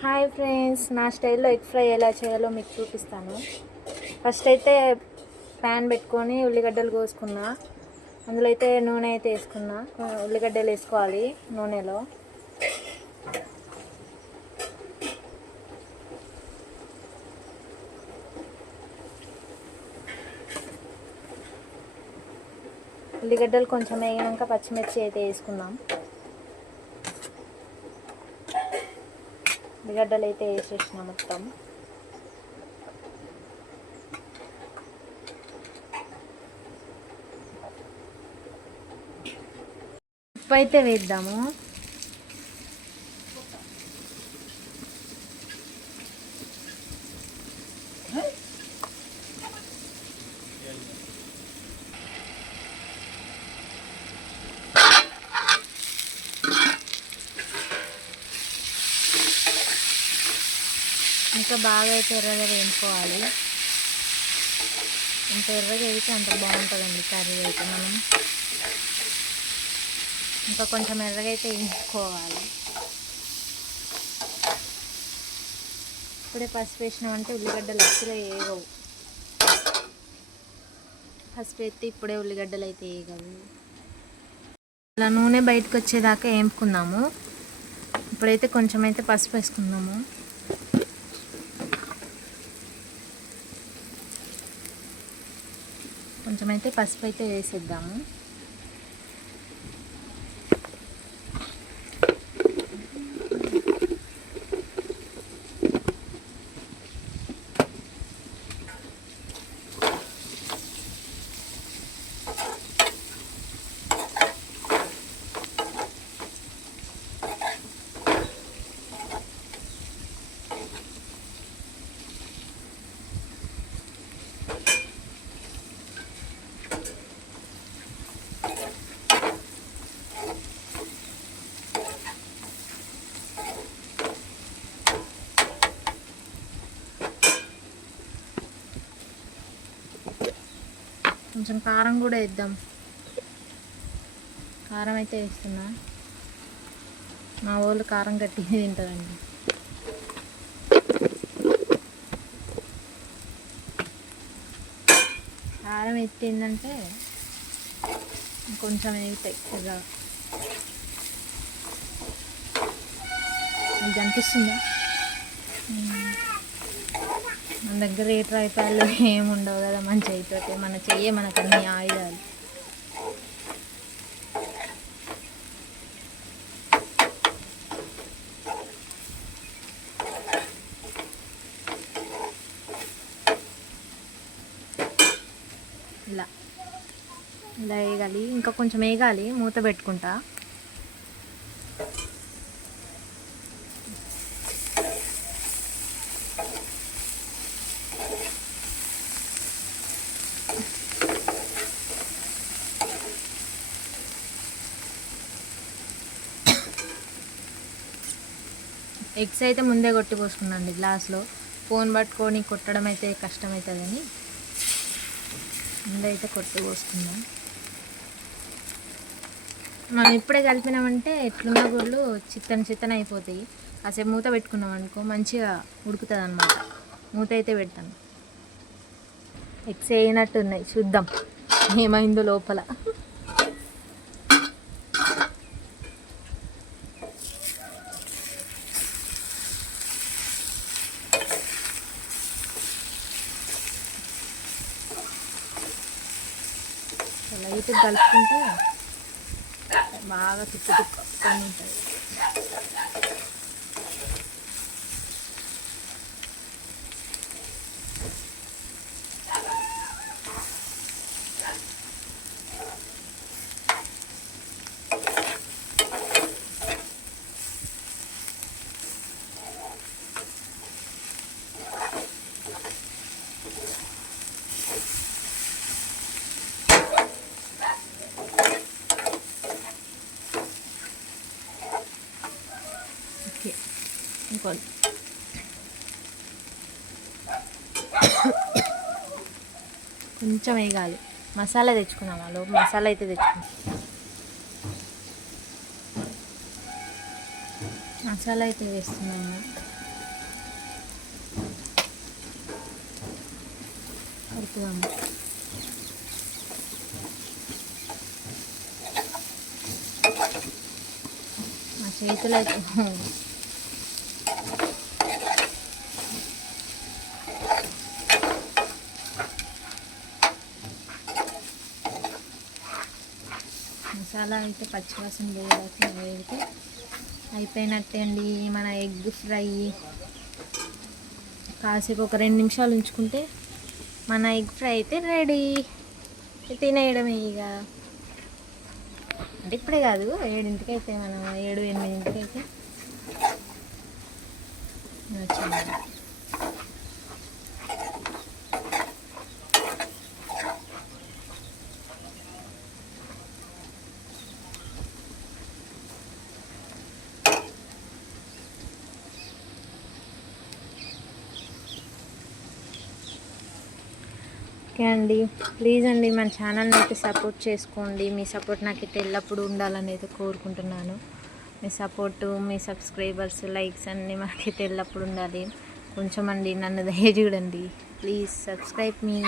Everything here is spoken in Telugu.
హాయ్ ఫ్రెండ్స్, నా స్టైల్లో ఎగ్ ఫ్రై ఎలా చేయాలో మీకు చూపిస్తాను. ఫస్ట్ అయితే ప్యాన్ పెట్టుకొని ఉల్లిగడ్డలు కోసుకున్నా. అందులో అయితే నూనె అయితే వేసుకున్నా. ఉల్లిగడ్డలు వేసుకోవాలి నూనెలో. ఉల్లిగడ్డలు కొంచెం వేగినాక పచ్చిమిర్చి అయితే వేసుకుందాం. ఉల్లిగడ్డలు అయితే వేసేసిన మొత్తం. ఉప్పు అయితే వేద్దాము. ఇంకా బాగా అయితే ఎర్రగా వేయించుకోవాలి. అంత ఎర్రగా వేస్తే అంత బాగుంటుందండి కర్రీ అయితే. మనం ఇంకా కొంచెం ఎర్రగా అయితే వేయించుకోవాలి. ఇప్పుడే పసుపు వేసినామంటే ఉల్లిగడ్డలు అసలు వేయగవు. పసుపు వేస్తే ఇప్పుడే ఉల్లిగడ్డలు అయితే వేయగవు. ఇలా నూనె బయటకు వచ్చేదాకా వేపుకుందాము. ఇప్పుడైతే కొంచెం అయితే పసుపు వేసుకుందాము. కొంచెం అయితే పసుపు అయితే వేసేద్దాము. కొంచెం కారం కూడా వేద్దాం. కారం అయితే వేస్తున్నా. మా వాళ్ళు కారం గట్టిగా తింటారండి. కారం ఎత్తిందంటే కొంచెం వేగుతాయి కదా. మీకు అనిపిస్తుందా? మన దగ్గర ఏ ట్రైపాలు ఏమి ఉండవు కదా, మన చేతితో మన చెయ్యే మనకు అన్ని ఆయుధాలు. ఇలా ఇలా వేగాలి. ఇంకా కొంచెం వేగాలి. మూత పెట్టుకుంటా. ఎగ్స్ అయితే ముందే కొట్టి పోసుకున్నాండి గ్లాస్లో. ఫోన్ పట్టుకొని కొట్టడం అయితే కష్టమవుతుందని ముందే అయితే కొట్టి పోసుకుందాం. మనం ఇప్పుడే కలిపినామంటే ఎట్లున్న గుళ్ళు చిత్తన అయిపోతాయి. కాసేపు మూత పెట్టుకున్నాం అనుకో మంచిగా ఉడుకుతుంది అన్నమాట. మూత అయితే పెడతాను. ఎగ్స్ వేయనట్టు ఉన్నాయి, చూద్దాం ఏమైందో లోపల. లైట్ కలుపుకుంటే బాగా తిప్పుకొని ఉంటుంది. కొంచెం వేగాలి. మసాలా తెచ్చుకున్నాం. వాళ్ళు మసాలా అయితే తెచ్చుకున్నాం. మసాలా అయితే వేస్తున్నాము. కలుపుదాము. మా చేతులు అయితే మసాలా అయితే పచ్చివాసన వేయడానికి వేడితే అయిపోయినట్టే అండి మన ఎగ్ ఫ్రై. కాసేపు ఒక 2 నిమిషాలు ఉంచుకుంటే మన ఎగ్ ఫ్రై అయితే రెడీ. తినేయడమే ఇక. అంటే ఇప్పుడే కాదు, 7ంటికి అయితే మనం 7-8ంటికి అయితే వచ్చింది. ఓకే అండి, ప్లీజ్ అండి మన ఛానల్ని అయితే సపోర్ట్ చేసుకోండి. మీ సపోర్ట్ నాకైతే ఎల్లప్పుడూ ఉండాలని అయితే కోరుకుంటున్నాను. మీ సపోర్టు, మీ సబ్స్క్రైబర్స్, లైక్స్ అన్నీ మాకైతే ఎల్లప్పుడూ ఉండాలి. కొంచెం అండి నన్ను దయ చూడండి. Please subscribe me.